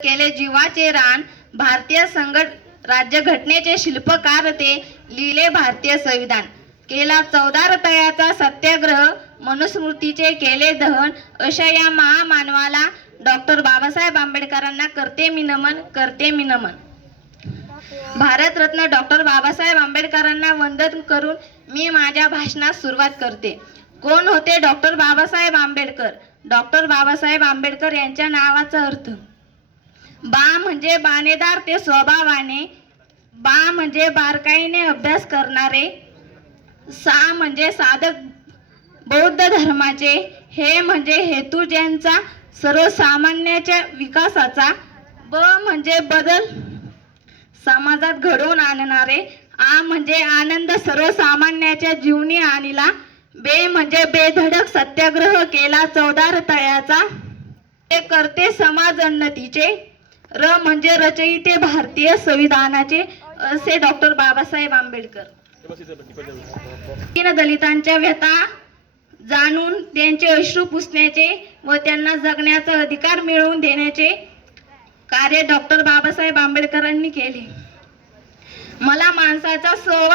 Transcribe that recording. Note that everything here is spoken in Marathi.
केले जीवाचे रान, भारतीय राज्यघटनेचे शिल्पकार ते, लिहिले भारतीय संविधान, केला 14 रताळ्याचा सत्याग्रह, मनुस्मृतीचे केले दहन, अशा या महामानवाला डॉक्टर बाबासाहेब आंबेडकरांना करते मी नमन, करते मी नमन. भारतरत्न डॉक्टर बाबासाहेब आंबेडकरांना वंदन करून मी माझ्या भाषणास सुरुवात करते. कोण होते डॉक्टर बाबासाहेब आंबेडकर? डॉक्टर बाबासाहेब आंबेडकर यांच्या नावाचा अर्थ: बा म्हणजे बाणेदार ते स्वभावाने, बा म्हणजे बारकाईने अभ्यास करणारे, सा म्हणजे साधक बौद्ध धर्माचे, हे म्हणजे हेतू ज्यांचा सर्वसामान्याच्या विकासाचा, ब म्हणजे बदल समाजात घडवून आणणारे, आ म्हणजे आनंद सर्वसामान्याच्या जीवनी आणला, बे म्हणजे बेधडक सत्याग्रह केला 14 रताळ्याचा, ते करते समाज उन्नतीचे, र म्हणजे रचयिते भारतीय संविधानाचे, असे डॉक्टर बाबासाहेब आंबेडकर. दलितांच्या व्यथा जाणून त्यांचे अश्रू पुसण्याचे व त्यांना जगण्याचा अधिकार मिळवून देण्याचे कार्य डॉक्टर बाबासाहेब आंबेडकरांनी केले. मला माणसाचा